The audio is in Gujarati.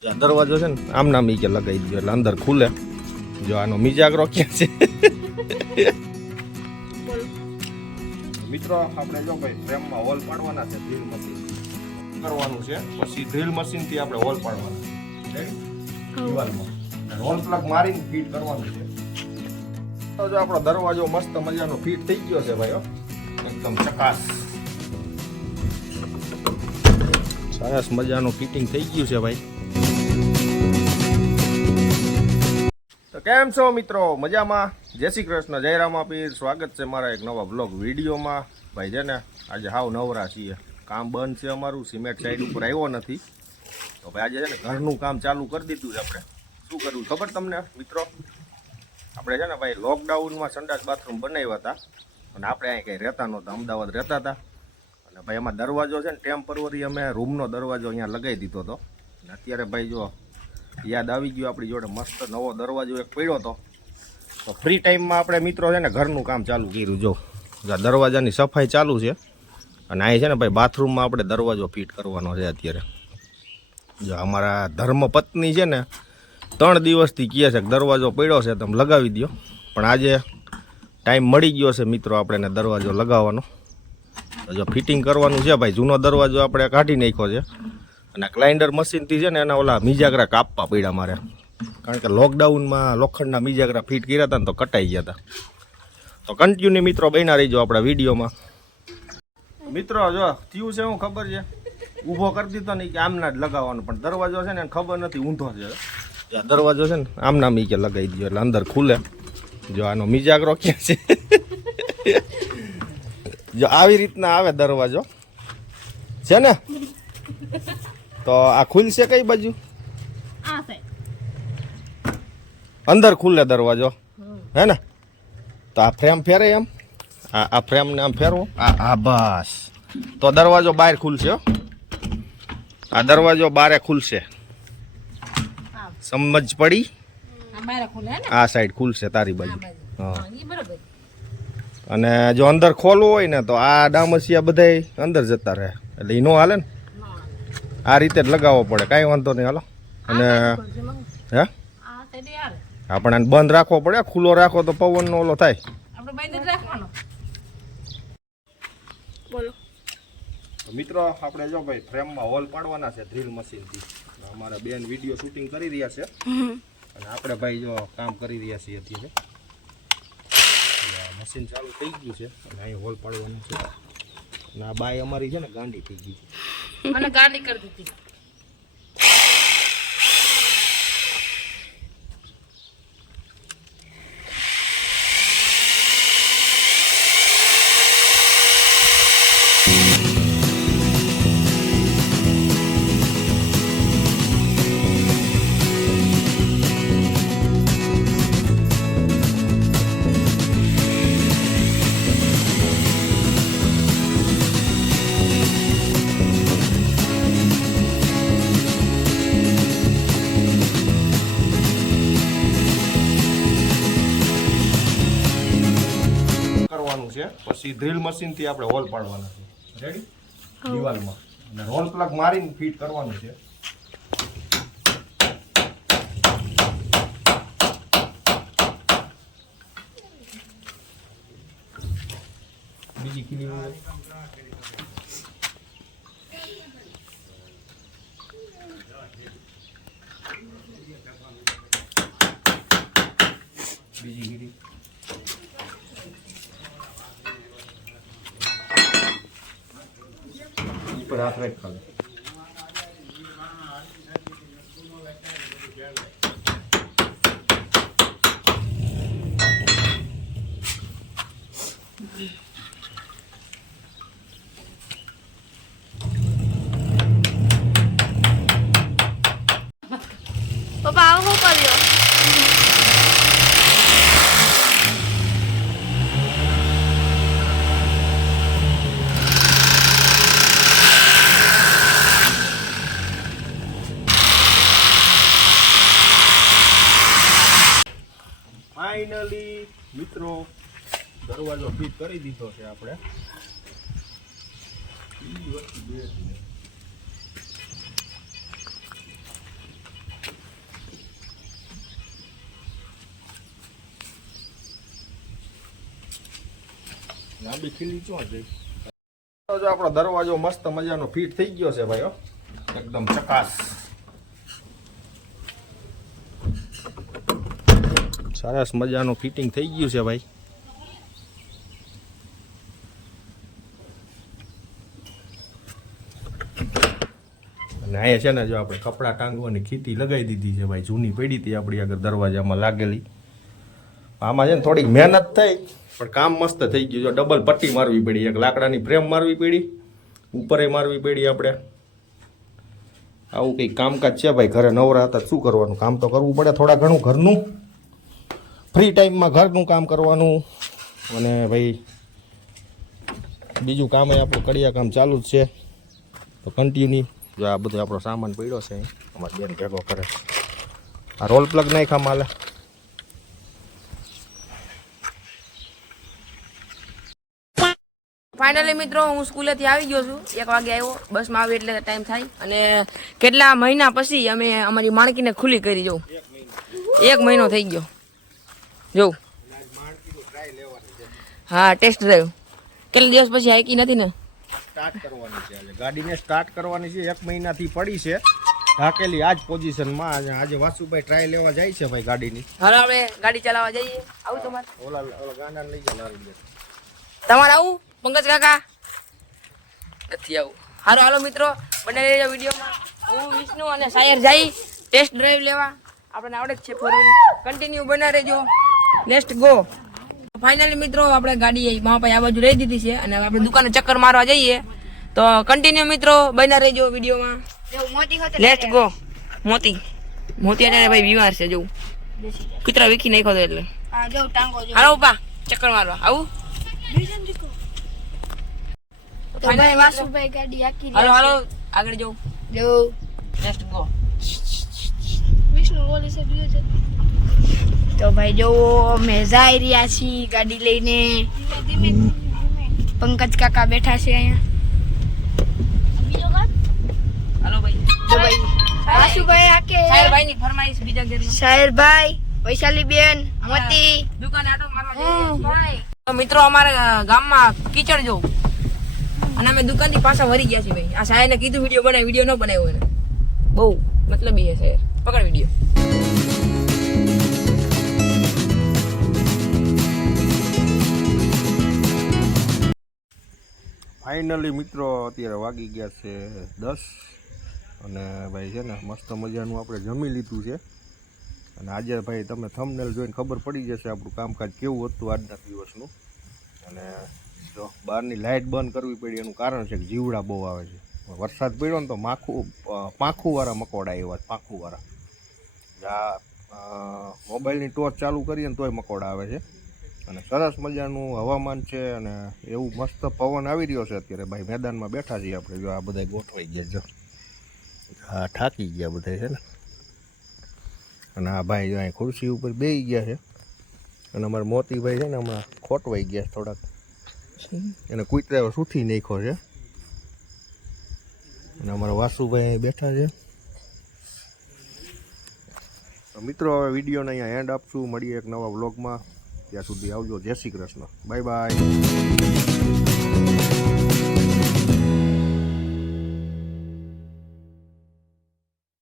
દરવાજો છે ને આમ નામ ઈ કે લગાવી દીધો એટલે અંદર ખુલે. જો આનો મિજાગરો ક્યાં છે. મિત્રો આપણે જો ભાઈ ફ્રેમમાં હોલ પાડવાના છે ડ્રીલ મશીન કરવાનું છે પછી ડ્રીલ મશીનથી આપણે હોલ પાડવાના દિવાલમાં. હોલ પ્લગ મારીને ફીટ કરવાનું છે. તો જો આપણો દરવાજો મસ્ત મજાનો ફીટ થઈ ગયો છે ભાઈ એકદમ ચકાસ. સરસ મજાનું ફિટિંગ થઈ ગયું છે ભાઈ. કેમ છો મિત્રો? મજામાં? જય શ્રી કૃષ્ણ, જય રામાપીર. સ્વાગત છે મારા એક નવા બ્લોગ વિડીયોમાં. ભાઈ, છે ને, આજે હાવ નવરા છીએ. કામ બંધ છે અમારું, સિમેન્ટ સાઈડ ઉપર આવ્યો નથી. તો ભાઈ, આજે છે ને, ઘરનું કામ ચાલુ કરી દીધું છે આપણે. શું કરવું ખબર તમને, મિત્રો? આપણે છે ને, ભાઈ લોકડાઉનમાં સંડાસ બાથરૂમ બનાવ્યા હતા. અને આપણે અહીં કંઈ રહેતા નહોતા, અમદાવાદ રહેતા હતા. અને ભાઈ, એમાં દરવાજો છે ને ટેમ્પરરી અમે રૂમનો દરવાજો અહીંયા લગાવી દીધો હતો. અને અત્યારે ભાઈ, જો યાદ આવી ગયું આપણી જોડે મસ્ત નવો દરવાજો એક પડ્યો હતો. તો ફ્રી ટાઈમમાં આપણે મિત્રો છે ને ઘરનું કામ ચાલુ કર્યું, જો. દરવાજાની સફાઈ ચાલુ છે. અને અહીં છે ને ભાઈ બાથરૂમમાં આપણે દરવાજો ફિટ કરવાનો છે અત્યારે. જો અમારા ધર્મપત્ની છે ને ત્રણ દિવસથી કહે છે કે દરવાજો પડ્યો છે તમે લગાવી દો પણ આજે ટાઈમ મળી ગયો છે મિત્રો આપણે દરવાજો લગાવવાનો. જો ફિટિંગ કરવાનું છે ભાઈ, જૂનો દરવાજો આપણે કાઢી નાખ્યો છે. અને ગ્લાઇન્ડર મશીનથી છે ને એના ઓલા મિજાગરા કાપવા પડ્યા મારે. કારણ કે લોકડાઉનમાં લોખંડના મિજાગરા ફિટ કર્યા હતા ને તો કટાઈ ગયા હતા. તો કન્ટિન્યુ મિત્રો બન્યા રહીજો આપણા વિડીયોમાં. મિત્રો, જો, થયું છે હું ખબર છે? ઊભો કરી દીધો ને કે આમના જ લગાવવાનો, પણ દરવાજો છે ને ખબર નથી, ઊંધો છે. દરવાજો છે ને આમના મી કે લગાવી દીધો, એટલે અંદર ખુલે. જો, આનો મિજાગરો ક્યાં છે? જો, આવી રીતના આવે દરવાજો. છે ને? તો આ ખુલશે કઈ બાજુ? અંદર ખુલે દરવાજો. હે ને? તો આ ફ્રેમ ફેરે એમ? આ આ ફ્રેમને આમ ફેરવો. આ આ બસ. તો દરવાજો બહાર ખુલશે હો. આ દરવાજો બારે ખુલશે. સમજ પડી? આ સાઈડ ખુલશે તારી બાજુ. હા. હા અને જો અંદર ખોલવું હોય ને તો આ ડામસિયા બધાય અંદર જતા રહે. એટલે ઈ નો હાલે ને. હા આ રીતે જ લગાવવો પડે. કાંઈ વાંધો નહીં હાલો. અને હે? આપણે આને બંધ રાખવો પડે. ખુલ્લો રાખો તો પવનનો ઓલો થાય. આપણે બાંધી બોલો. મિત્રો આપણે જો ભાઈ ફ્રેમમાં હોલ પાડવાના છે ડ્રીલ મશીનથી અમારા બેન વીડિયો શૂટિંગ કરી રહ્યા છે. અને આપણે ભાઈ જો કામ કરી રહ્યા છીએ અત્યારે. મશીન ચાલુ થઈ ગયું છે. અને અહીં હોલ પાડવાનું છે. અને આ બાય અમારી છે ને ગાંડી થઈ ગઈ છે. અને ગાડી કરી દીધી. પછી ડ્રીલ મશીનથી આપણે હોલ પાડવાના છે. રેડી દિવાલમાં. અને રોલ પ્લગ મારીને ફિટ કરવાનું છે. બીજી ખીલી બીજી હાથ ખાલી. પપ્પા આવું. ફાઇનલી મિત્રો, દરવાજો ફિટ કરી દીધો છે આપણે. લાંબી ખીલી ચો જઈ આપણો દરવાજો મસ્ત મજાનો ફિટ થઈ ગયો છે ભાઈઓ. એકદમ ચકાસ. સરસ મજાનું ફિટિંગ થઈ ગયું છે ભાઈ. અને અહીંયા છે ને જો આપણે કપડાં ટાંગવાની ખીતી લગાવી દીધી છે ભાઈ. જૂની પડી હતી આપણી આગળ દરવાજામાં લાગેલી. આમાં છે ને થોડીક મહેનત થઈ, પણ કામ મસ્ત થઈ ગયું. જો ડબલ પટ્ટી મારવી પડી, એક લાકડાની ફ્રેમ મારવી પડી, ઉપરે મારવી પડી આપણે. આવું કંઈક કામકાજ છે ભાઈ? ઘરે નવરા હતા, શું કરવાનું? કામ તો કરવું પડે થોડા ઘણું ઘરનું. ફ્રી ટાઈમમાં ઘરનું કામ કરવાનું અને ભાઈ બીજું કામ આપણું કડિયા કામ ચાલુ જ છે. તો કન્ટિન્યુ જો આ બધો આપણો સામાન પડ્યો છે. અમારી બેન ભેગો કરે. આ રોલ પ્લગ નાખ્યા માલે. ફાઇનલી મિત્રો, હું સ્કૂલેથી આવી ગયો છું. એક વાગે આવ્યો. બસમાં આવી એટલે ટાઈમ થાય. અને કેટલા મહિના પછી અમે અમારી માણકીને ખુલ્લી કરી જવું એક મહિનો થઈ ગયો. જોઉં હા ટેસ્ટ ડ્રાઈવ કેટલા દિવસ પછી હાઈકી નથી ને? સ્ટાર્ટ કરવાની છે એટલે. ગાડીને સ્ટાર્ટ કરવાની છે. એક મહિનાથી પડી છે. ઢાકેલી આજ પોઝિશનમાં આજે વાસુભાઈ ટ્રાય લેવા જાય છે ભાઈ ગાડીની. હવે આપણે ગાડી ચલાવવા જઈએ. આવું તમારે. ઓલા ઓલા ગાંડા લઈ જાય લારી તમારે આવું? પંકજ કાકા? નથી આવું. હારો હાલો મિત્રો. બને રહેજો વિડીયોમાં. હું વિષ્ણુ અને સાયર જઈ. ટેસ્ટ ડ્રાઈવ લેવા. આપણને આવડે જ છે ફોર કન્ટિન્યુ બના રહેજો. નેક્સ્ટ ગો ફાઇનલી મિત્રો આપણે ગાડી મહાભાઈ આ બાજુ રહી દીધી છે અને આપણે દુકાને ચક્કર મારવા જઈએ. તો કન્ટિન્યુ મિત્રો બન્યા રહેજો વિડીયોમાં. લેસ્ટ ગો મોતી. મોતી અત્યારે ભાઈ બીમાર છે જોવું કૂતરા વીખી નાખ્યો તો એટલે. હાલો ઉપા ચક્કર મારવા. આવું? હાલો હાલો. આગળ જવું જો. લેસ્ટ ગો વિષ્ણુ બોલી છે બીજો છે તો ભાઈ જો જઈ રહ્યા છીએ ગાડી લઈને. પંકજ કાકા બેઠા છે અહીંયા. હાલો ભાઈ. તો ભાઈ વાસુભાઈ આકે સાહેરભાઈ ફરમાઈશ બીજા ઘેરમાં શાયરભાઈ વૈશાલી બેન મોતી દુકાને આટો મારવા જઈએ તો મિત્રો અમારા ગામમાં કીચડ જોવું અને અમે દુકાનની પાછા વરી ગયા છીએ ભાઈ. આ સાહેબને કીધું વીડિયો બનાવી વીડિયો ન બનાવ્યો એને. બહુ મતલબ એ છે પકડ વીડિયો. ફાઇનલી મિત્રો, અત્યારે વાગી ગયા છે દસ. અને ભાઈ છે ને, મસ્ત મજાનું આપણે જમી લીધું છે. અને આજે ભાઈ તમે થંબનેલ જોઈને ખબર પડી જશે આપણું કામકાજ કેવું હતું આજના દિવસનું. અને જો, બહારની લાઇટ બંધ કરવી પડી, એનું કારણ છે કે જીવડા બહુ આવે છે. વરસાદ પડ્યો ને તો માખું પાંખુંવાળા મકોડા એવા પાંખુંવાળા મોબાઈલની ટોર્ચ ચાલુ કરીએ ને તોય મકોડા આવે છે. અને સરસ મજાનું હવામાન છે અને એવું મસ્ત પવન આવી રહ્યો છે અત્યારે. ભાઈ મેદાનમાં બેઠા છીએ આપણે. જો આ બધા ગોઠવાઈ ગયા જો હા થાકી ગયા બધા છે ને. અને આ ભાઈ જો અહીં ખુરશી ઉપર બેસી ગયા છે. અને અમારા મોતીભાઈ છે ને હમણાં ખોટવાઈ ગયા છે થોડાક. એને કૂતરા સુથી નાખ્યો છે. અને અમારા વાસુભાઈ અહીં બેઠા છે. મિત્રો હવે વિડીયોને અહીંયા એન્ડ આપશું. મળીએ એક નવા વ્લોગમાં ત્યાં સુધી આવજો. જય શ્રી કૃષ્ણ. Bye bye